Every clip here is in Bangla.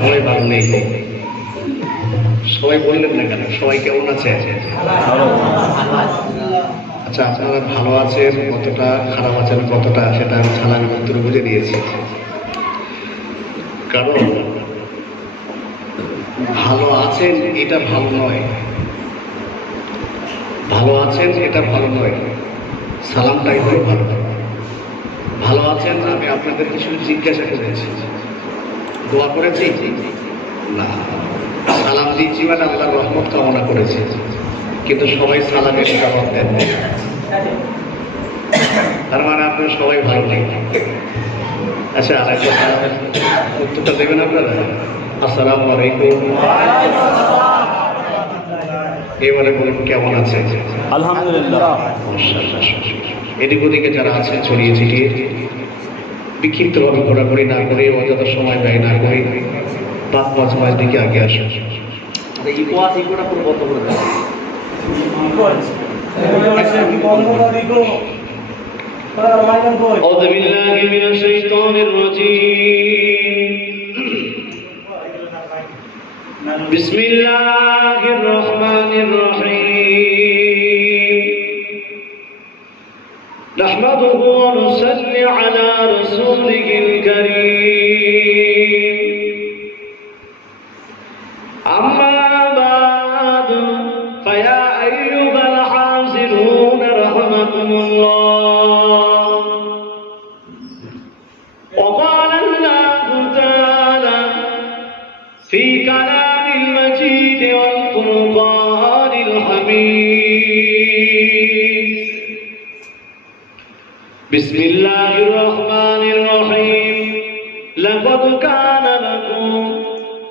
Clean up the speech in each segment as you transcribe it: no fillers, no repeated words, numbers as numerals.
সবাই ভালো নেই, সবাই বললেন না কেন? সবাই কেমন আছে? আচ্ছা, আপনারা ভালো আছেন কতটা, খারাপ আছেন কতটা, সেটা আমি সালামের উত্তরে বুঝে দিয়েছি। কারণ ভালো আছেন এটা ভালো নয়, ভালো আছেন এটা ভালো নয়, সালামটাই হলো ভালো। ভালো আছেন আমি আপনাদের কিছু জিজ্ঞাসা করেছি, দোয়া করেছি না, সালাম দিয়েছি মানে আল্লাহর রহমত কামনা করেছি, কিন্তু সবাই সালামের জবাব দেন। তার মানে আপনি সবাই ভালো নেই। আচ্ছা, আরেকটা সালামের উত্তরটা দেবেন আপনারা? আসসালামু আলাইকুম। এবারে বলুন কেমন আছে? আলহামদুলিল্লাহ। এদিক ওদিকে যারা আছেন ছড়িয়ে ছিটিয়ে, বিক্ষিপ্তভাবে ঘোরাঘুরি না করে, অযথা সময় ব্যয় না করে 5 মাইল দিকে আগে আসুন। ইকোটা পুরো বন্ধ করে দেন। أعوذ بالله من الشيطان الرجيم. بسم الله الرحمن الرحيم. نحمده ونصلي على رسوله الكريم. أما بعد فيا أيها الحاضرون رحمكم الله. وقال الله تعالى في كلام المجيد والفرقان الحميد. بسم الله الرحمن الرحيم. لقد كان لكم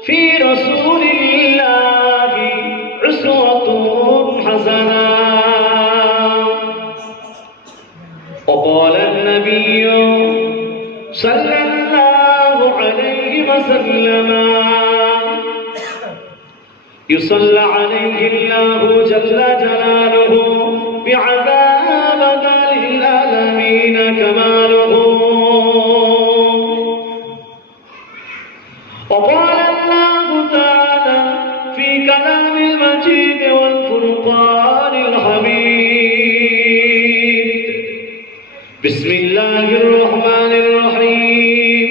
في رسول الله أسوة حسنة. وقال النبي صلى الله عليه وسلم يصلى عليه الله جل جلاله بعذاب للعالمين كماله. وقال الله تعالى في كلام المجيد والفرقان الحميد. بسم الله الرحمن الرحيم.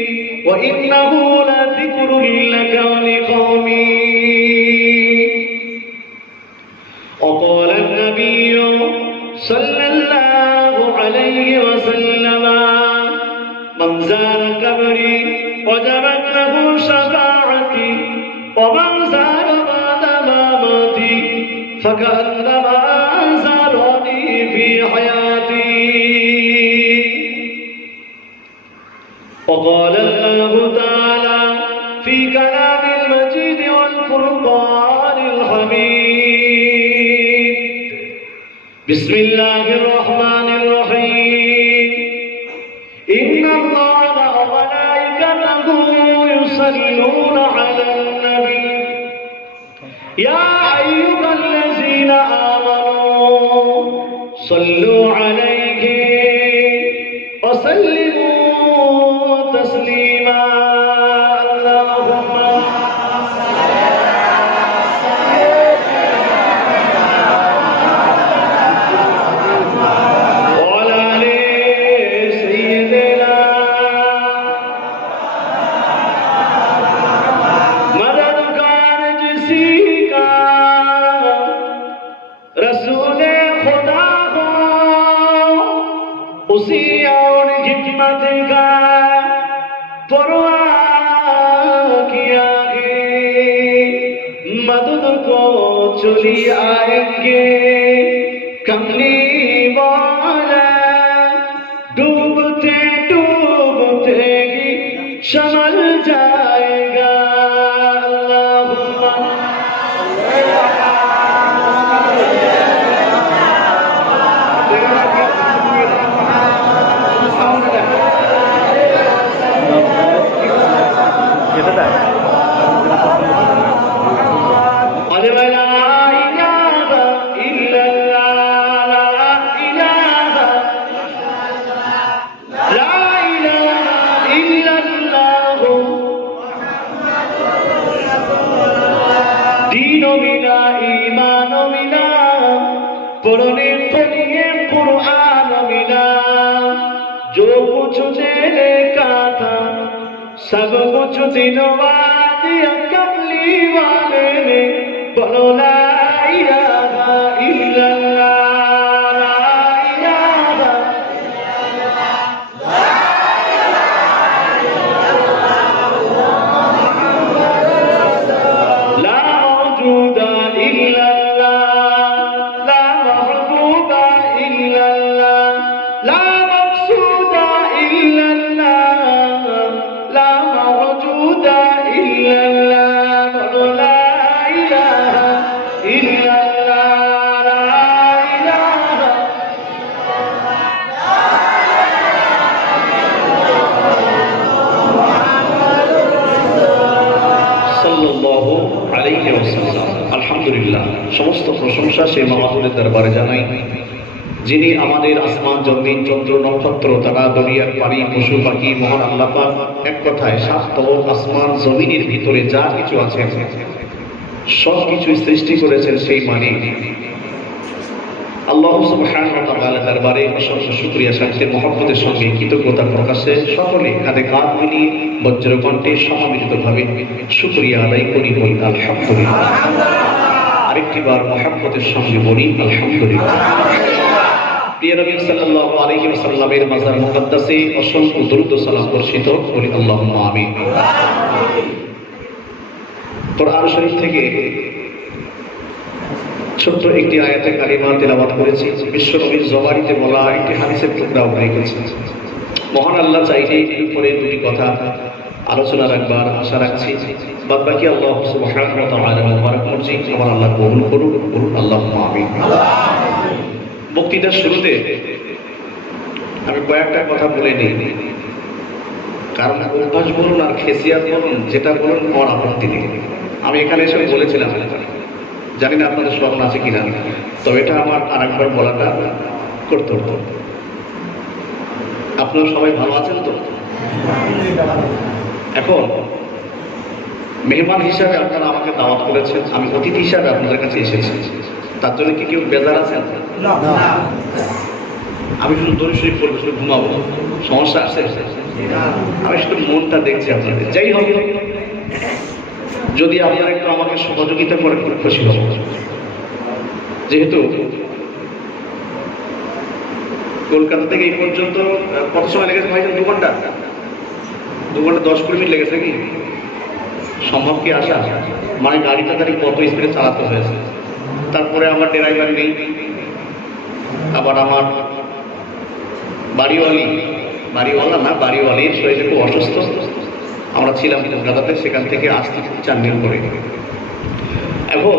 وإنه لذكر لك ولقومك. وقال النبي صلى الله عليه وسلم من زار قبري وجبت له شفاعتي ومن زار بعد مماتي فكأنما زارني في حياتي. وقال الله تعالى في كلام المجيد والفرقان الحميد. بسم الله الرحمن الرحيم. إن الله وملائكته يصلون على النبي يا أيها الذين آمنوا صلوا عليه وسلموا تسليما. اللهم وعلى آل سيدنا مدد کار جسی کا رسول خدا ہو اسی اور حکمت کا پرواہ کیا ہے. مدد کو چلی آئیں گے کملی والا ڈوبتے ڈوبتے ہی شمل جائے گا. اللہم قد لا إله إلا الله لا दीनो मिला ईमान मिला पढ़ने पढ़िए कुरान मिला जो कुछ तेरे का था सब कुछ दिलवा दिया कमली वाले ने बोलो ला इलाहा इल्लल्लाह আলহামদুলিল্লাহ সমস্ত প্রশংসা সেই মহাতুরের দরবারে জানাই যিনি আমাদের আসমান জমিন চন্দ্র নক্ষত্র তারা দরিয়ার পানি পশু পাখি মহান আল্লাহ পাক এক কথায় সাত আসমান জমিনের ভিতরে যা কিছু আছে সব কিছু সৃষ্টি করেছেন সেই মালিক আল্লাহ সুবহানাহু ওয়া তাআলার দরবারে অসংখ্য শুকরিয়া সাথে মহব্বতের সঙ্গে কৃতজ্ঞতা প্রকাশে সকলে কাঁধে কাঁধ মিলিয়ে বজ্রকণ্ঠে সমাবেশিতভাবে শুকরিয়া আদায় করি বলি আলহামদুলিল্লাহ। আরেকটি বার মহব্বতের সঙ্গে বলি আলহামদুলিল্লাহ। প্রিয় নবী সাল্লাল্লাহু আলাইহি ওয়াসাল্লামের মাজার মুকদ্দাসে অসংখ্য দরুদ ও সালাম বর্ষিত বলি আল্লাহুম্মা আমিন। কোরআন শরীফ থেকে ছোট্ট একটি আয়াতে কালিমা তেলাওয়াত করেছি বিশ্ব নবীর জবানিতে বলা একটি হাদিসের টুকরা উল্লেখ করেছি। মহান আল্লাহ চাইলে এর উপরে দুটি কথা আলোচনা রাখবার আশা রাখছি। বাদ বাকি আল্লাহ সুবহানাহু ওয়া তাআলা মুবারক মর্জি আমার আল্লাহ কবুল করুন বলুন আল্লাহুম্মা আমিন। বক্তৃতার শুরুতে আমি কয়েকটা কথা বলে নিই, কারণ অভ্যাস বলুন আর খেসিয়াত বলুন যেটা বলুন আমার আপত্তি নেই। আমি এখানে এসে বলেছিলাম, জানি না আপনাদের স্মরণ আছে কিনা, তবে এটা আমার আরেকবার বলাটা করতে হতো। আপনারা সবাই ভালো আছেন তো? এখন মেহমান হিসাবে আপনারা আমাকে দাওয়াত করেছেন, আমি অতিথি হিসাবে আপনাদের কাছে এসেছি, তার জন্য কি কেউ বেজার আছেন? আমি শুধু দরুদ শরীফ পড়বো, শুধু ঘুমাবো, সমস্যা আছে? আমি শুধু মনটা দেখছি আপনাদের। যাই হোক, যদি আপনারা একটু আমাকে সহযোগিতা করে খুব খুশি হব। যেহেতু কলকাতা থেকে এই পর্যন্ত কত সময় লেগেছে ভাই? 2 ঘন্টা 10-20 মিনিট লেগেছে কি? সম্ভব কি আসা? মানে গাড়িটা তারিখ কত স্পিডে চালাতে হয়েছে। তারপরে আমার ড্রাইভার নেই, আবার আমার বাড়িওয়ালির শরীরে খুব অসুস্থ। আমরা ছিলাম কলকাতাতে, সেখান থেকে আসতে 4 দিন করে। এখন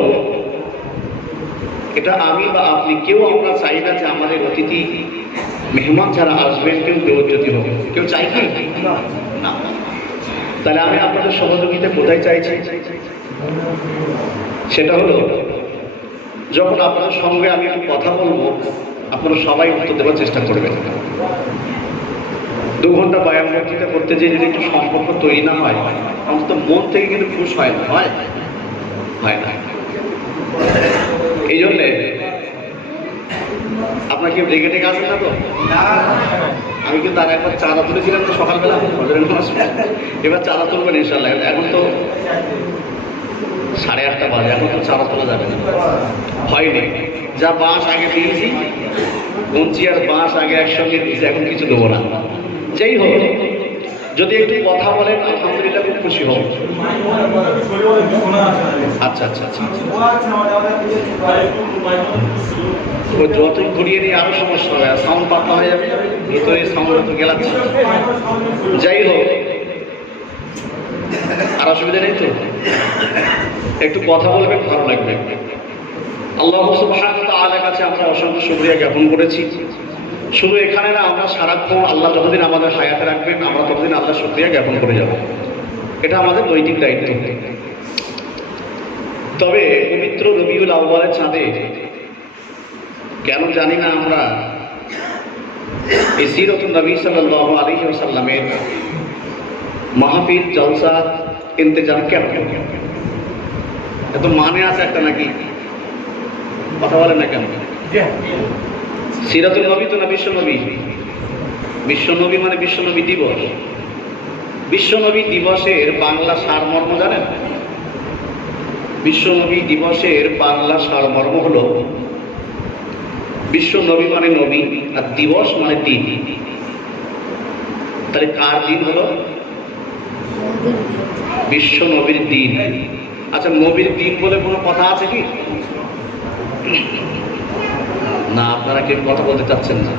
এটা আমি বা আপনি কেউ আমরা চাই না যে আমাদের অতিথি মেহমান যারা আসবেন কেউ বেউজ্জতি হবে, কেউ চাই কি না? তাহলে আমি আপনাদের সহযোগিতা কোথায় চাইছি? সেটা হলো যখন আপনাদের সঙ্গে আমি একটু কথা বলবো, আপনারা সবাই উত্তর দেওয়ার চেষ্টা করবেন। 2 ঘন্টা বয়ান বক্তৃতা করতে যে যদি একটু সম্পর্ক তৈরি না হয়, অন্তত মন থেকে কিন্তু খুশ হয় না, হয় না। এই জন্যে আপনার কেউ ডেকে ডেকে আসেন না তো? আমি কিন্তু আর একবার চাঁদা তুলেছিলাম তো সকালবেলা, এবার চাঁদা তুলবেন ইনশাল্লাহ। এখন তো 8:30 বাজে, এখন তো চাঁদা তোলা যাবে না, হয়নি। যা বাঁশ আগে দিয়েছি, গঞ্চি আর বাঁশ আগে একসঙ্গে দিয়েছি, এখন কিছু দেবো না। যাই হোক, যদি একটু কথা বলেন আলহামদুলিল্লাহ খুব খুশি হব। আচ্ছা, যতই ঘুরিয়ে নিয়ে আরো সমস্যা হবে, সাউন্ড পাতলা হয়ে যাবে, ভিতরে সাউন্ড তো গেলাচ্ছে। যাই হোক, আর অসুবিধা নেই তো? একটু কথা বলবেন, ভালো লাগবে। আল্লাহ সুবহানাহু ওয়া তাআলার কাছে আমরা অসংখ্য শুকরিয়া জ্ঞাপন করেছি। শুধু এখানে না, আমরা সারাক্ষণ আল্লাহ যতদিন আমাদের হায়াতে রাখবেন আমরা ততদিন আল্লাহ শুকরিয়া জ্ঞাপন করে যাব। এটা আমাদের নৈতিক দায়িত্ব। তবে পবিত্র রবিউল আউয়ালের চাঁদে কেন জানি না আমরা এই সিরাতুন নবী সাল্লাল্লাহু আলাইহি ওয়াসাল্লামের মাহফিল জলসা ইন্তজাম কেন? এত মানে আছে একটা নাকি? কথা বলেন না কেন? সিরাতুল নবী তো না বিশ্বনবী? বিশ্বনবী মানে বিশ্বনবী দিবস। বিশ্বনবী দিবসের বাংলা সারমর্ম জানেন? বিশ্বনবী দিবসের বাংলা সারমর্ম হলো বিশ্বনবী মানে নবী আর দিবস মানে দিন। তাহলে কার দিন হলো? বিশ্ব নবীর দিন। আচ্ছা, নবীর দিন বলে কোনো কথা আছে কি? না, আপনারা কেউ কথা বলতে চাচ্ছেন না।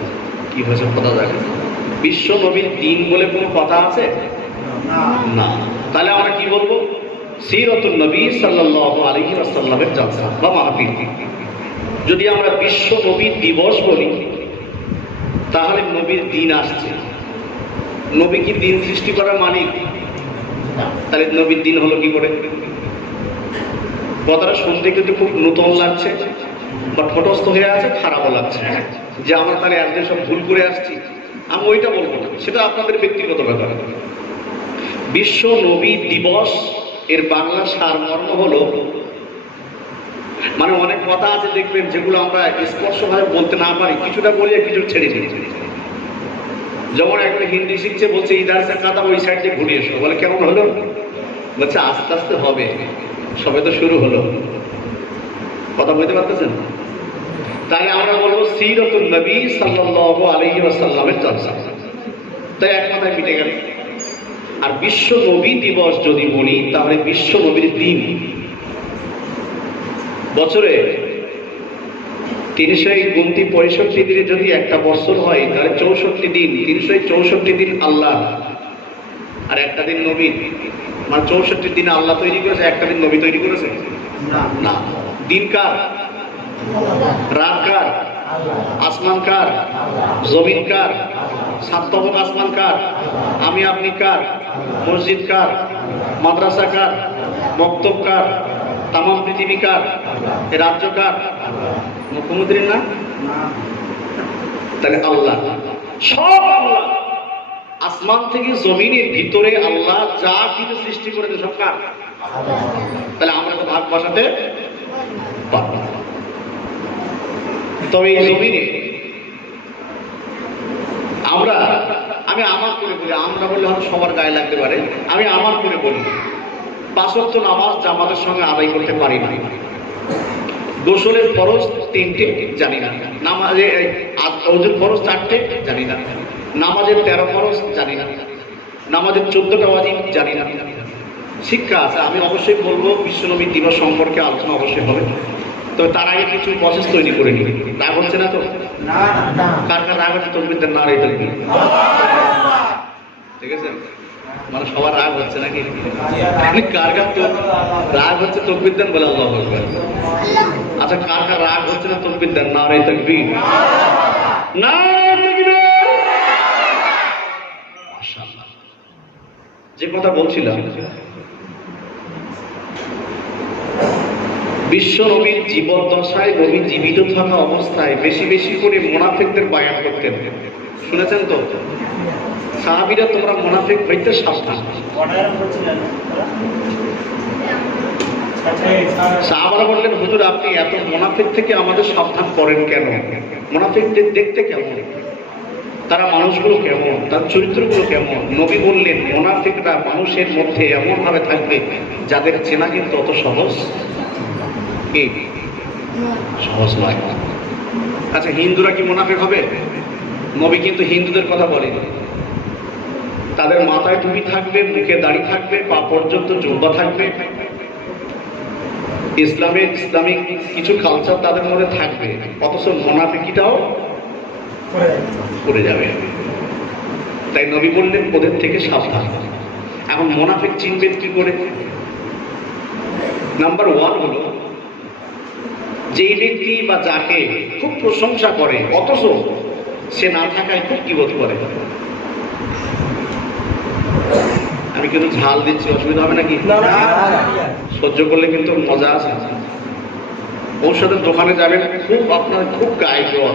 কি হয়েছে কথা জানেন? বিশ্ব নবীর দিন বলে কোনো কথা আছে না। তাহলে আমরা কি বলবো? সিরাতুন নবী সাল্লাল্লাহু আলাইহি ওয়াসাল্লামের জালসা বা মাহফিল। যদি আমরা বিশ্ব নবী দিবস বলি তাহলে নবীর দিন আসছে। নবী কি দিন সৃষ্টি করার মালিক? তাহলে নবীর দিন হলো কি করে? কথাটা শুনতে কিন্তু খুব নতুন লাগছে বা ঠোঁটস্থ হয়ে আছে, খারাপও লাগছে যে আমরা তাহলে একদিন সব ভুল করে আসছি। আমি ওইটা বলবো না, সেটা আপনাদের ব্যক্তিগত ব্যাপার। বিশ্ব নবী দিবস এর বাংলা সারমর্ম হলো, মানে অনেক কথা আছে দেখবেন যেগুলো আমরা স্পষ্টভাবে বলতে না পারি, কিছুটা বলি আর কিছু ছেড়ে দিই। যেমন একটা হিন্দি শিখছে, বলছে ইধার সে কাদা ওই সাইড দিয়ে ঘুরিয়ে এসো। বলে কেমন হলো? বলছে আস্তে আস্তে হবে, সবে তো শুরু হলো। কথা বলতে পারতেছেন? তাহলে আমরা বলবো সিরাতুন নবী সাল্লাল্লাহু আলাইহি ওয়াসাল্লামের জলসা। তাই এক কথায় মিটে গেল। আর বিশ্ব নবী দিবস যদি বলি তাহলে বিশ্ব নবীর দিন। বছরে 365 দিনে যদি একটা বছর হয় তাহলে 64 দিন, 364 দিন আল্লাহ আর একটা দিন নবী। মানে 64 দিন আল্লাহ তৈরি করেছে, একটা দিন নবী তৈরি করেছে না। দিন কার? রাত কার? আসমান কার? জমিন কার? সাতবক আসমান কার? আমি আপনি কার? মসজিদ কার? মাদ্রাসা কার? মক্তব কার? তাম পৃথিবী কার? এ রাজ্য কার? মুখ্যমন্ত্রীর না? তাহলে আল্লাহ সব আল্লাহ। আসমান থেকে জমিনের ভিতরে আল্লাহ যা কিছু সৃষ্টি করেছে সব কার? তাহলে আমরা তো ভাগ বসাতে পারবো। তবে এই জমিনে আমি আমার করে বলি, আমরা বললে হয়তো সবার গায়ে লাগতে পারে, আমি আমার করে বলি, 5 ওয়াক্ত নামাজ জামাতের সঙ্গে আদায় করতে পারি না। গোসলের ফরজ 3টে জানি না, নামাজে ওযুর ফরজ 4টে জানি না, নামাজের 13 ফরজ জানি না, নামাজের 14টা ওয়াজিব জানি না। শিক্ষা আছে, আমি অবশ্যই বলবো বিশ্বনবী দিবস সম্পর্কে আলোচনা অবশ্যই হবে। তবে তার আগে কিছু প্রসেস তৈরি করে নিই। রাগ হচ্ছে না তো? কার কার রাগ হচ্ছে? তকবীর না রে তকবীর। ঠিক আছে, মানে সবার রাগ হচ্ছে নাকি? কার কার তো রাগ হচ্ছে তকবীর দেন বলে আল্লাহু আকবার। আচ্ছা, কার কার রাগ হচ্ছে না তকবীর দেন না রে তকবীর। না তকবীর। মাশাআল্লাহ। যে কথা বলছিলাম, বিশ্ব নবীর জীবদ্দশায় নবী জীবিত থাকা অবস্থায় বেশি বেশি করে মুনাফিকদের বায়ান করতেন। শুনেছেন তো? সাহাবীরা তোমরা মুনাফিক হইতে সাবধান। সাহাবারা বললেন, হুজুর আপনি এত মুনাফিক থেকে আমাদের সাবধান করেন কেন? মুনাফিকদের দেখতে কেমন? তারা মানুষগুলো কেমন? তার চরিত্রগুলো কেমন? নবী বললেন, মুনাফিকরা মানুষের মধ্যে এমন ভাবে থাকবে যাদের চেনা কিন্তু অত সহজ সহজ নয়। আচ্ছা, হিন্দুরা কি মুনাফিক হবে? নবী কিন্তু হিন্দুদের কথা বলেন। তাদের মাথায় টুপি থাকবে, মুখে দাড়ি থাকবে, পা পর্যন্ত জুব্বা থাকবে, ইসলামিক কিছু কালচার তাদের মধ্যে থাকবে, অথচ মুনাফিকিটাও করে যাবে। তাই নবী বললেন ওদের থেকে সাবধান। এখন মুনাফিক চিনবেন কি করে? নাম্বার 1 হলো, যে ব্যক্তি বা যাকে খুব প্রশংসা করে অথচ সে না থাকায় খুব গীবত করে। আমি কিন্তু ঝাল দিচ্ছি, অসুবিধা হবে নাকি? সহ্য করলে কিন্তু মজা আছে। ঔষধের দোকানে যাবেন, আপনার খুব গায়ে জ্বর,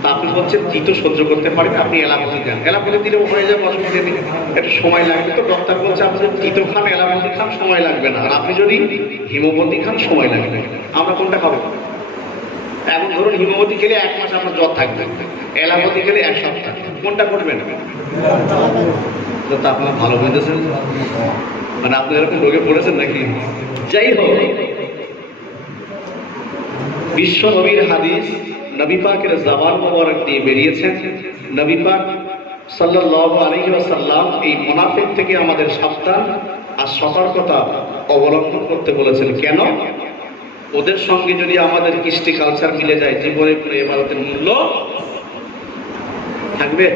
তা আপনি বলছেন তিতো সহ্য করতে পারেন, আপনি এলাপতি খান, এলাপতি দিলেও হয়ে যাবে, অসুবিধা নেই, একটু সময় লাগবে। তো ডক্টর বলছে আপনি যদি তিতো খান, এলাপতি খান, সময় লাগবে না, আর আপনি যদি হিমোপতি খান সময় লাগবে। আমরা কোনটা খাবো? এখন ধরুন হিমোপতি খেলে 1 মাস আপনার জ্বর থাকবে, এলাপতি খেলে 1 সপ্তাহ, কোনটা করবেন? তো আপনারা ভালো বুঝতেছেন, মানে আপনি এরকম রোগে পড়েছেন নাকি? যাই হোক, বিশ্ব নবীর হাদিস নবী পাকের জবান মোবারক দিয়ে বেরিয়েছেন। নবী পাক সাল্লাল্লাহু আলাইহি ওয়াসাল্লাম এই মুনাফিক থেকে আমাদের সাবধান আর সতর্কতা অবলম্বন করতে বলেছেন। কেন? ওদের সঙ্গে যদি আমাদের কৃষ্টি কালচার মিলে যায়, জীবনে কোনো ইবাদতের মূল্য থাকবে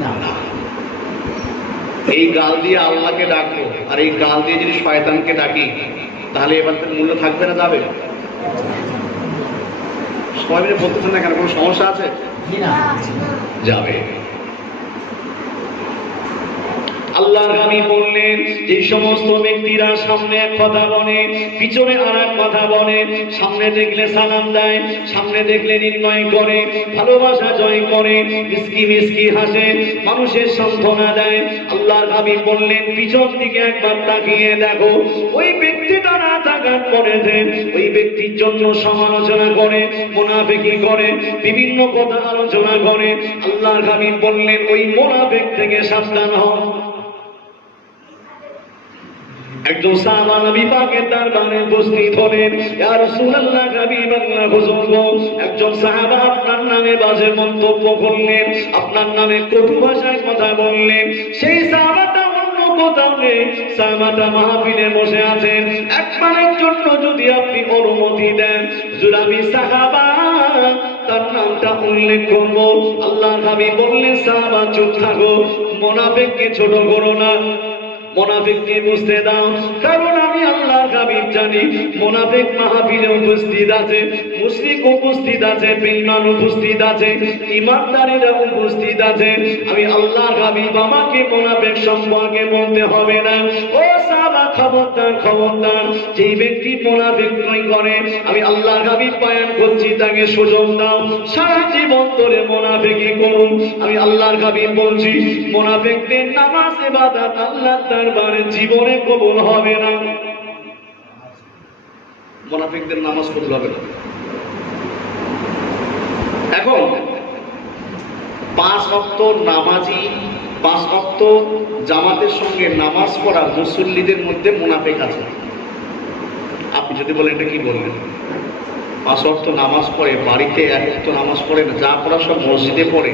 না। এই গাল দিয়ে আল্লাহকে ডাকবো আর এই গাল দিয়ে যদি শয়তানকে ডাকি, তাহলে ইবাদতের মূল্য থাকবে না যাবে? সবাই মিলে বলতেছেন না কেন? কোনো সমস্যা আছে? যাবে। আল্লাহর হাবিব বললেন, যে সমস্ত ব্যক্তিরা সামনে এক কথা বলে, পিছনে আর এক কথা বলে, সামনে দেখলে সালাম দেয়, সামনে দেখলে নির্ণয় করে, ভালোবাসা জয় করে, মিসকি মিসকি হাসে, মানুষের সান্ত্বনা দেয়, আল্লাহর হাবিব বললেন পিছন দিকে একবার তাকিয়ে দেখো, ওই ব্যক্তিটা না তাকাত করেছে, ওই ব্যক্তির জন্য সমালোচনা করে, মুনাফিকি করে, বিভিন্ন কথা আলোচনা করে। আল্লাহর হাবিব বললেন ওই মুনাফিক থেকে সাবধান হও। একজন সাহাবা নবী পাকের দরবারে উপস্থিত হলেন। ইয়া রাসূলুল্লাহ, হাবিবাল্লাহ, হুজুর, একজন সাহাবা আপনার নামে বাজে মন্তব্য করলেন, আপনার নামে কটু ভাষায় কথা বললেন। সেই সাহাবাটা অন্য কোথাও নেই, সাহাবাটা মাহফিলে বসে আছেন। একবারের জন্য যদি আপনি অনুমতি দেন, হুজুর আমি সাহাবা, তার নামটা উল্লেখ করব। আল্লাহর হাবিব বললেন সাহাবা চুপ থাকো, মুনাফিককে ছোট করো না, মুনাফিককে বুঝতে দাও, কারণ আমি আল্লাহর হাবিব জানি মুনাফিক মাহফিলে উপস্থিত আছে, মুশরিক উপস্থিত আছে, বেঈমান উপস্থিত আছে, ঈমানদারেরা উপস্থিত আছে। আমি আল্লাহর হাবিব, আমাকে মুনাফিক সম্পর্কে বলতে হবে না। ও সাহাবা, খবরদার খবরদার, যেই ব্যক্তি মুনাফিকি করে, আমি আল্লাহর হাবিব বয়ান করছি, তাকে সুযোগ দাও, সারা জীবন ধরে মুনাফিকি করুন। আমি আল্লাহর হাবিব বলছি, মুনাফিকদের নামাজ ইবাদত আল্লাহ দরবারে জীবনে কবুল হবে না। মুনাফিকদের নামাজ কবুল হবে না। এখন 5 ওয়াক্ত নামাজি, 5 ওয়াক্ত জামাতের সঙ্গে নামাজ পড়া মুসল্লিদের মধ্যে মুনাফিক আছে। আপনি যদি বলেন এটা কি বললেন? 5 ওয়াক্ত নামাজ পড়ে, বাড়িতে 1 ওয়াক্ত নামাজ পড়ে না, যা পড়া সব মসজিদে পড়ে,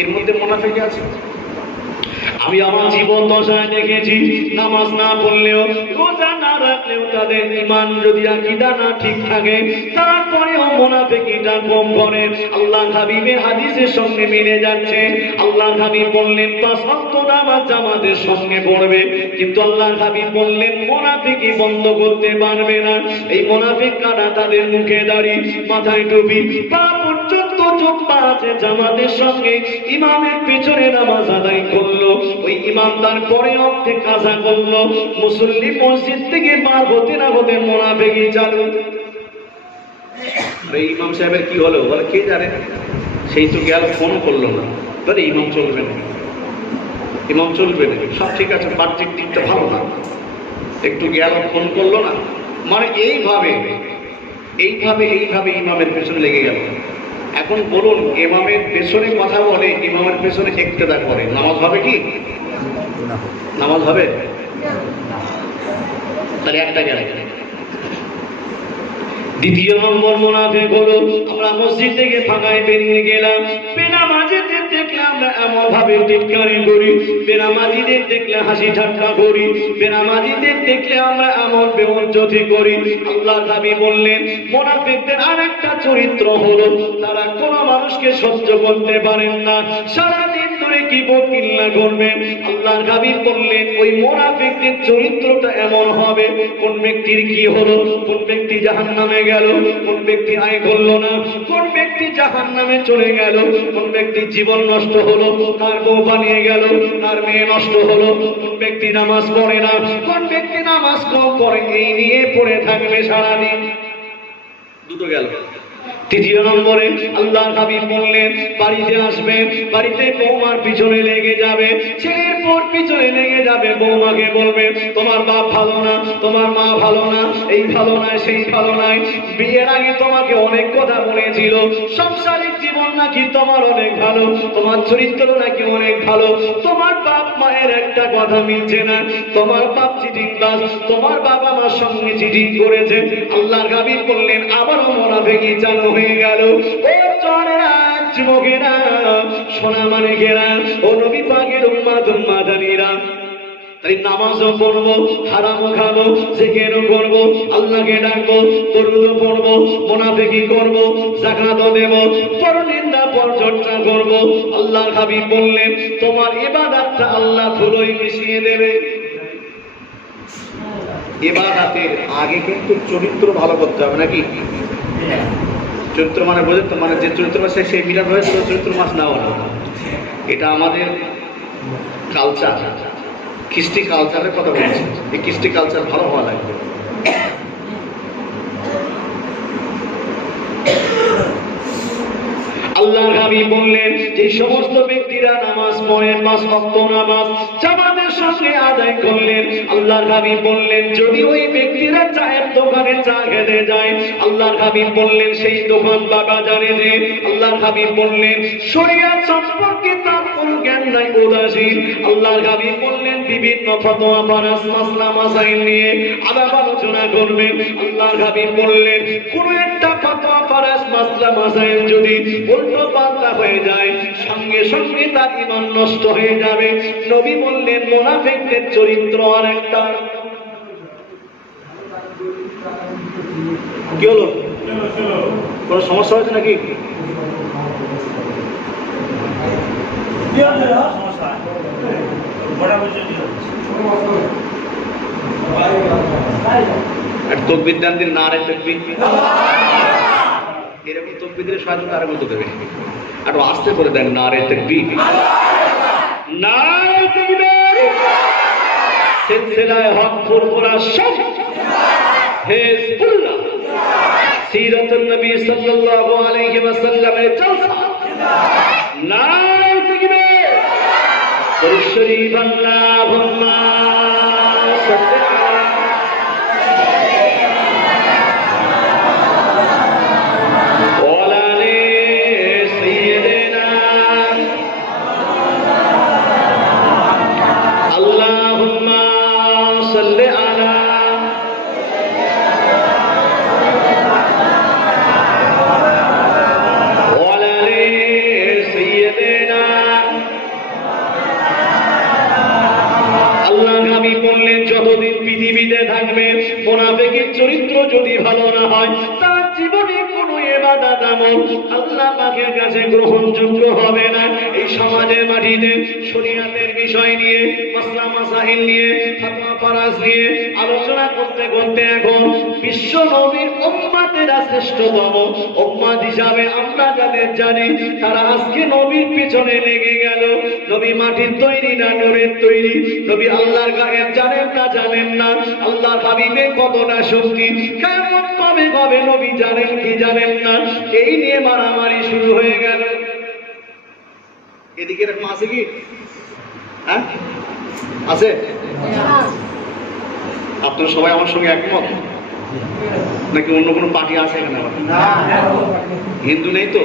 এর মধ্যে মুনাফিক আছে। আমি আমার জীবন দশায় দেখেছি, নামাজ না পড়লেও, রোজা না রাখলেও, তাদের ঈমান যদি আকীদা না ঠিক থাকে, তারপরেও মুনাফিকিটা কম করে। আল্লাহর হাবিবের হাদিসের সঙ্গে মিলে যাচ্ছে। আল্লাহর হাবিব বললেন 5 ওয়াক্ত নামাজ জামাতের সঙ্গে পড়বে, কিন্তু আল্লাহর হাবিব বললেন মুনাফিকি বন্ধ করতে পারবে না। এই মুনাফিক কারা? তাদের মুখে দাড়ি, মাথায় টুপি, পা পর্যন্ত জুব্বা আছে, জামাতের সঙ্গে ইমামের পেছনে নামাজ আদায় করলো, ওই ইমামদার পরে অর্ধেক কাজা করলো, মুসল্লি মসজিদ থেকে বার হতে না হতে মুনাফিকি চালু। আরে ইমাম সাহেবের কি হলো? বলে কে জানে, সেই তো গেল, ফোন করলো না। বলে ইমাম চলবে না, ইমাম চলবে না, সব ঠিক আছে, বাহ্যিক দিকটা ভালো না, একটু গেল, ফোন করলো না, মানে এইভাবে এইভাবে এইভাবে ইমামের পেছনে লেগে গেল। এখন বলুন, ইমামের পেছনে কথা বলে, ইমামের পেছনে ইক্তেদা করে, নামাজ হবে কি? নামাজ হবে? তাহলে একটা গেল। দ্বিতীয় নম্বর মুনাফিক হলো, আমরা মসজিদ থেকে ফাঁকায় বেরিয়ে গেলাম, বেনামাজিদের দেখলে আমরা এমন ভাবে টিটকারি করি, বেনামাজিদের দেখলে হাসি ঠাট্টা করি, বেনামাজিদের দেখলে আমরা এমন বেইজ্জতি করি। আল্লাহর হাবিব বললেন মুনাফিকদের আরেকটা চরিত্র হলো, তারা কোনো মানুষকে সহ্য করতে পারেন না, সারাদিন ধরে কিবত কিল্লা করবেন। আল্লাহর হাবিব বললেন ওই মুনাফিকদের চরিত্রটা এমন হবে, কোন ব্যক্তির কি হলো, কোন ব্যক্তি জাহান্নামে গেল, কোন ব্যক্তি আয় করলো না, কোন ব্যক্তি জাহান্নামে চলে গেল, কোন ব্যক্তি জীবন নষ্ট হলো, তার বউ পালিয়ে গেল, তার মেয়ে নষ্ট হলো, কোন ব্যক্তি নামাজ পড়ে না, কোন ব্যক্তি নামাজ কম পড়ে, এই নিয়ে পড়ে থাকবে সারাদিন। দুটো গেল। তৃতীয় নম্বরে আল্লাহর হাবিব বললেন, বাড়িতে আসবেন, বাড়িতে বৌমার পিছনে লেগে যাবে, ছেলের পর পিছনে লেগে যাবে, বৌমাকে বলবেন তোমার বাপ ভালো না, তোমার মা ভালো না, এই ভালো না, সেই ভালো নাই, বিয়ের আগে তোমাকে অনেক কথা বলেছিল, সংসারিক জীবন নাকি তোমার অনেক ভালো, তোমার চরিত্র নাকি অনেক ভালো, তোমার বাপ মায়ের একটা কথা মিলছে না, তোমার বাপ চিটিংবাজ, তোমার বাবা মার সঙ্গে চিটিং করেছে। আল্লাহর হাবিব বললেন আবারও মুনাফিকি চালু হয়ে গেল। ও চরেরা, যুবকেরা, সোনা মানিকেরা, ও নবী পাকের উম্মাদানিরা, তাই নামাজও পড়বো, হারামও খাবো, জিকিরও করবো, আল্লাহকে ডাকবো, দরুদও পড়বো, মুনাফিকি করবো, যাকাতও দেবো, পরনিন্দা পরচর্চা করবো। আল্লাহর হাবিব বললেন তোমার ইবাদতটা আল্লাহ ধুলোয় মিশিয়ে দেবে। ইবাদতের আগে কিন্তু চরিত্র ভালো করতে হবে নাকি? চরিত্র মানে বোঝে তো, মানে যে চরিত্র মাস সেই মিলাদ হয়েছিল চরিত্র মাস না হলো, এটা আমাদের কালচার, কৃষ্টি কালচারের কথা বলছি। এই কৃষ্টি কালচার ভালো হওয়া লাগবে। আল্লাহর হাবিব বললেন যে সমস্ত ব্যক্তিরা নামাজ পড়েন, 5 ওয়াক্ত নামাজ জামাতের সঙ্গে আদায় করলেন, আল্লাহর হাবিব বললেন যদি ওই ব্যক্তিরা চায়ের দোকানে চা খেতে যায়, আল্লাহর হাবিব বললেন সেই দোকান বা বাজারে যে, আল্লাহর হাবিব বললেন শরীয়ত সম্পর্কে তার কোনো জ্ঞান নাই, উদাসীন। আল্লাহর হাবিব বললেন বিভিন্ন ফতোয়া ফারাস মাসলা মাসাইল নিয়ে আলাপ আলোচনা করবেন। আল্লাহর হাবিব বললেন কোন একটা ফতোয়া ফারাস মাসলা মাসাইল যদি উল্টো পাল্টা হয়ে যায়, সঙ্গে সঙ্গে তার ঈমান নষ্ট হয়ে যাবে। নবী বললেন মুনাফিকদের চরিত্র আর একটা। কি হলো? কোন সমস্যা হয়েছে নাকি? তকবীর দান দিন, নারে তাকবীর, এরকম তকবীর দিলে শয়তান তার মতো দেবে। আর আস্তে করে দেন, নারে তাকবীর, নারে তাকবীর, সিলসিলায়ে হক ফুরফুরা সব হিজবুল্লাহ, সিরাতুন নবী সাল্লাল্লাহু আলাইহি ওয়াসাল্লামের জলসা, নারে তাকবীর, দরুদ শরীফ, আল্লাহুম্মা সাল্লি মুনাফিকের চরিত্র যদি ভালো না হয়, তার জীবনে কোনো ইবাদত আমল আল্লাহ পাকের কাছে গ্রহণযোগ্য হবে না। এই সমাজের মাটিতে শরীয়তের বিষয় নিয়ে, মাসলা মাসাইল নিয়ে, ফতোয়া ফারাজ নিয়ে আলোচনা করতে করতে এখন বিশ্ব নবীর উম্মতেরা শ্রেষ্ঠতম উম্মত হিসাবে আমরা যাদের জানি, তারা আজকে নবীর পিছনে লেগে গেল। নবী মাটির তৈরি না নূরের তৈরি? নবী আল্লাহর গায়েব জানেন না জানেন না? আল্লাহর হাবিবের কতটা শক্তি, কেমন কবে কবে নবী জানেন কি জানেন না? এই নিয়ে মারামারি শুরু হয়ে গেল। এদিকে এরকম আছে কি? হ্যাঁ আছে? আপনারা সবাই আমার সঙ্গে একমত নাকি অন্য কোনো পার্টি আছে এখানে? হিন্দু নেই তো?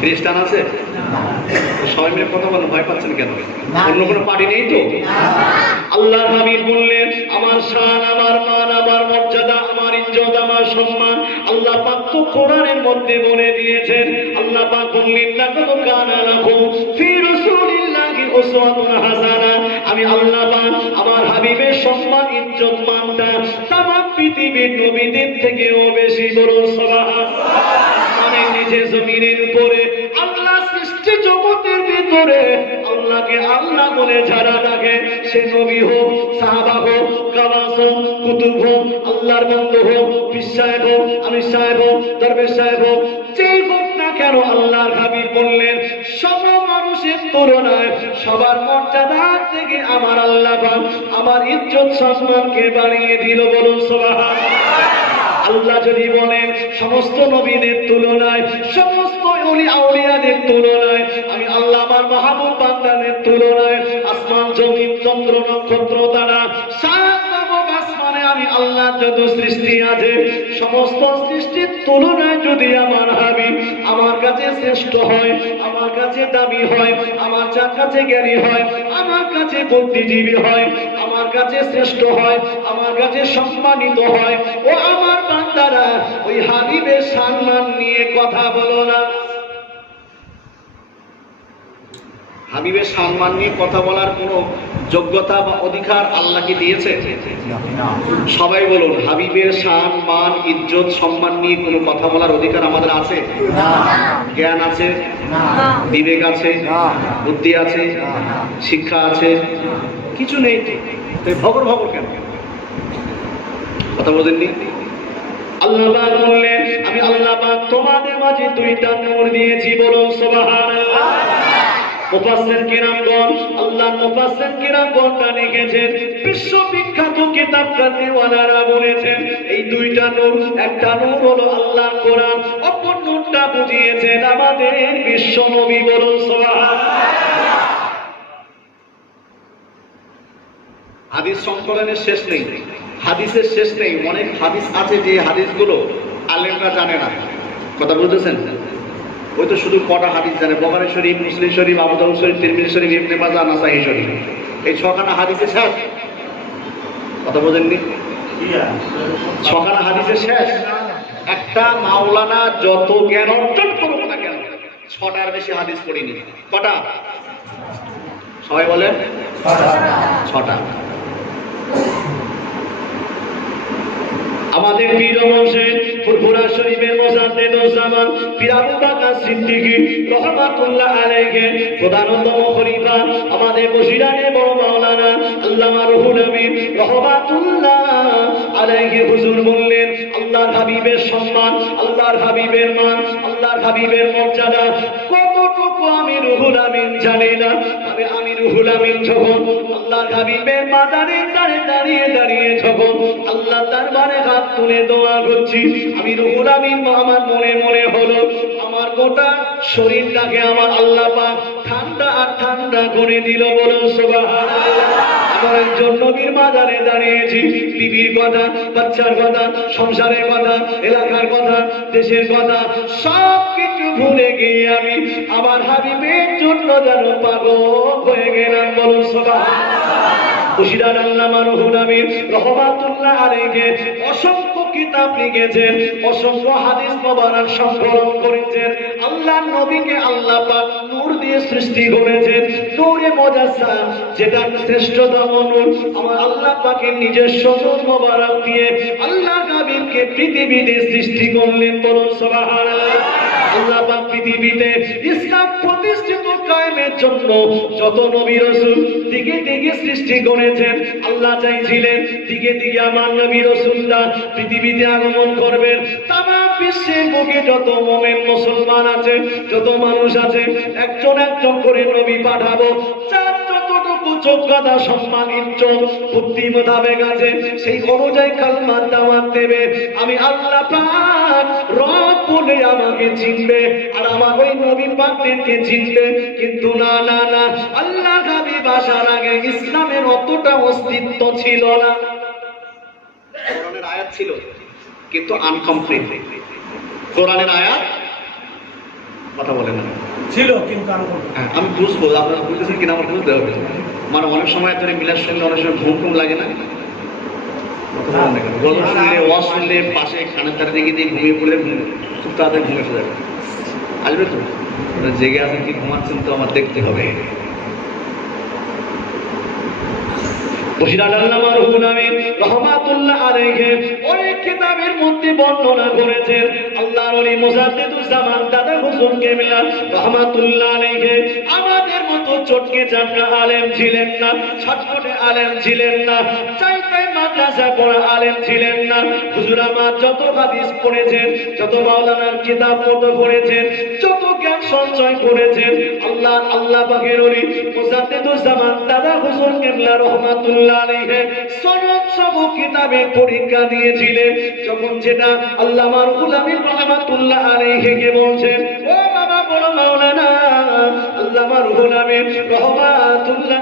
খ্রিস্টান আছে? সবাই মিলে কথা বলেন, ভয় পাচ্ছেন কেন? অন্য কোনো পার্টি নেই তো? আল্লাহর হাবিব বললেন আমার শান, আমার মান, আমার মর্যাদা, আমার ইজ্জত, আমার সম্মান আল্লাহ পাক তো কোরআনের মধ্যে বলে দিয়েছেন। আল্লাহ পাক বললেন লাকাদ কানা লাকুম ফি রাসূলিল্লাহি উসওয়াতুন হাসানাহ। আমি আল্লাহ পাক আমার হাবিবের সম্মান, ইজ্জত, মানটা তামাম পৃথিবীর নবীদের থেকেও বেশি। বলুন সুবহানাল্লাহ। মানে নিচে জমিনের উপরে আল্লাহ সৃষ্টি জগতের ভিতরে আল্লাহকে আল্লাহ বলে যারা ডাকে, সে নবী হোক, সাহাবা হোক, গাওয়াস হোক, কুতুব হোক, আল্লাহর বন্ধু হোক, পীর সাহেব হোক, আমির সাহেব হোক, দরবেশ সাহেব হোক, যেই হোক না কেন, আল্লাহর হাবিব বললেন সব মানুষের তুলনায় সবার মর্যাদা থেকে আমার আল্লাহ পাক আমার ইজ্জত সম্মানকে বাড়িয়ে দিল। বলুন সুবহানাল্লাহ। আল্লাহ যদি বলেন সমস্ত নবীদের তুলনায়, সমস্ত ওলি আউলিয়াদের তুলনায়, আমি আল্লাহ আমার মাহবুব বান্দাদের তুলনায়, আসমান জমিন চন্দ্র নক্ষত্র তারা আসমানে আমি আল্লাহ যত সৃষ্টি আছে সমস্ত সৃষ্টির তুলনায় যদি আমার হাবিব আমার কাছে শ্রেষ্ঠ হয়, আমার কাছে দামি হয়, আমার কাছে জ্ঞানী হয়, আমার কাছে বুদ্ধিজীবী হয়, আমার কাছে শ্রেষ্ঠ হয়, আমার কাছে সম্মানিত হয়, ও আমার বান্দারা ওই হাবিবের সম্মান নিয়ে কথা বলো না। হাবিবের সম্মান নিয়ে কথা বলার কোনো যোগ্যতা বা অধিকার আল্লাহ কি দিয়েছে? সবাই বলুন, হাবিবের সম্মান ইজ্জত সম্মান নিয়ে কোনো কথা বলার অধিকার আমাদের আছে? জ্ঞান আছে, বিবেক আছে, বুদ্ধি আছে, শিক্ষা আছে? কিছু নেই। ভগর ভগর কেন? কথা বোঝেননি? আল্লাহ পাক বললেন, আমি আল্লাহ পাক তোমাদের মাঝে দুইটা নূর দিয়েছি, বলুন সুবহানাল্লাহ। মুফাসসির কিরামগণ, আল্লাহর মুফাসসির কিরামগণ লিখেছেন, বিশ্ববিখ্যাত কিতাব কান্দিওয়ালারা বলেছেন, এই দুইটা নূর, একটা নূর হলো আল্লাহর কোরআন, অপর নূরটা বুঝিয়েছেন আমাদের বিশ্ব নবী, বলুন সুবহানাল্লাহ। হাদিস সংকলনের শেষ নেই, হাদিসের শেষ নেই। অনেক হাদিস আছে যে হাদিসগুলো আলেমরা জানে না। কথা বুঝতেছেন? ওই তো শুধু কটা হাদিস জানে, বুখারী শরীফ, মুসলিম শরীফ, আবু দাউদ শরীফ, তিরমিজি শরীফ, ইবনে মাজাহ, নাসাঈ শরীফ, এই ছখানা হাদিসে শেষ। কথা বোঝেননি? ছখানা হাদিসে শেষ। একটা মাওলানা যত জ্ঞান অর্জন করুক না কেন, ছটার বেশি হাদিস পড়িনি। কটা? সবাই বলেন ছটা। আমাদের পীর মুর্শিদ ফুরফুরা শরীফের মুজাদ্দিদ জামান পীর আবু বকর সিদ্দিকী রাহমাতুল্লাহ আলাইহি প্রধানতম খলিফা, আমাদের বসিরানে বড় মাওলানা আল্লামা রুহুল আমিন রাহমাতুল্লাহ আলাইহি হুজুর বললেন, আল্লাহর হাবিবের সম্মান, আল্লাহর হাবিবের মান, আল্লাহর হাবিবের মর্যাদা কতটুকু আমি রুহুল আমিন জানি না। তবে আমি রুহুল আমিন যখন আল্লাহর হাবিবের মাজারে দাঁড়িয়ে দাঁড়িয়ে যখন আল্লাহ দরবারে হাত তুলে দোয়া করছি, আমি রুহুল আমিন আমার মনে মনে হলো আমার গোটা শরীরটাকে আমার আল্লাহ পাক ঠান্ডা আর ঠান্ডা করে দিল, বলুন সুবহানাল্লাহ। আমার একজন নবীর মাজারে দাঁড়িয়েছি, বিবির কথা, বাচ্চার কথা, সংসারের কথা, এলাকার কথা, দেশের কথা সব কিছু ভুলে গিয়ে আমি আমার হাবিবের জন্য যেন পাগল হয়ে গেলাম, বলুন সুবহানাল্লাহ। বসিরার আল্লামা রুহুল আমিন রাহমাতুল্লাহ আলাইহি অসংখ্য কিতাব লিখেছেন, অসংখ্য হাদিস মোবারক সংকলন করেছেন। আল্লাহর নবীকে আল্লাহ পাক নূর দিয়ে সৃষ্টি করেছেন, নূরে মুজাসসাম, যেটা শ্রেষ্ঠতম নূর আমার আল্লাহ পাকের নিজস্ব নূর মোবারক দিয়ে আল্লাহ হাবিবকে পৃথিবীতে সৃষ্টি করলেন, বলুন সুবহানাল্লাহ। আল্লাহ পাক পৃথিবীতে ইসলাম প্রতিষ্ঠিত কায়েমের জন্য যত নবী রাসূল দিকে দিকে সৃষ্টি করেছেন, আল্লাহ চাইছিলেন দিকে দিকে আমার নবী রাসূলরা পৃথিবীতে আগমন করবেন। তামাম বিশ্বের বুকে যত মুমিন মুসলমান আছে, যত মানুষ আছে, একজন একজন করে নবী পাঠাবো, যার যতটুকু যোগ্যতা, সম্মান, ইজ্জত, বুদ্ধি মোতাবেক আছে সেই অনুযায়ী কালমার দাওয়াত দেবে। আমি আল্লাহ পাক রব বলে আমাকে চিনবে আর আমার ওই নবী পাকদেরকে চিনবে। কিন্তু না না না, আল্লাহ হাবিব আসার আগে ইসলামের অতটা অস্তিত্ব ছিল না। কোরআনের আয়াত ছিল কিন্তু আনকমপ্লিট। কোরআনের আয়াত কথা বলে না ছিল কিন্তু আমি বুঝবো আপনারা বুঝতেছেন কিনা আমার বুঝতে হবে। মানে অনেক সময় ধরে মিলার সঙ্গে অনেক সময় ঘুম ঘুম লাগে না, গল্প শুনলে, ওয়াজ শুনলে পাশে খানের ধারে দিকে দিয়ে ঘুমিয়ে পড়লে খুব তাড়াতাড়ি ঘুমে এসে যাবে। আসবে তো জেগে আছেন কি ঘুমাচ্ছেন তো আমার দেখতে হবে। বসিরার আল্লামা রুহুল আমিন রাহমাতুল্লাহ আলাইহি ওই কিতাবের মধ্যে বর্ণনা করেছেন, আল্লাহর ওলি মুজাদ্দিদুজ জামান দাদা হুজুর কেবলা রাহমাতুল্লাহ আলাইহি আমাদের মতো চটকে চামড়া আলেম ছিলেন না, ছটফটে আলেম ছিলেন না, চাইতাই মাদ্রাসা পড়া আলেম ছিলেন না। হুজুর আমার যত হাদিস পড়েছেন, যত মাওলানার কিতাব পড়েছেন, যত জ্ঞান সঞ্চয় করেছেন। আল্লাহ আল্লাহ পাকের ওলি মুজাদ্দিদুজ জামান দাদা হুজুর কিবলা রহমাতুল্লাহ আলাইহি সনদ সব কিতাবে পরীক্ষা দিয়েছিলেন। যখন যেটা আল্লামা রুহুল আমিন রহমাতুল্লাহ আলাইহি কে বলছেন, ও বাবা বড় মাওলানা আল্লামা রুহুল আমিন রহমাতুল্লাহ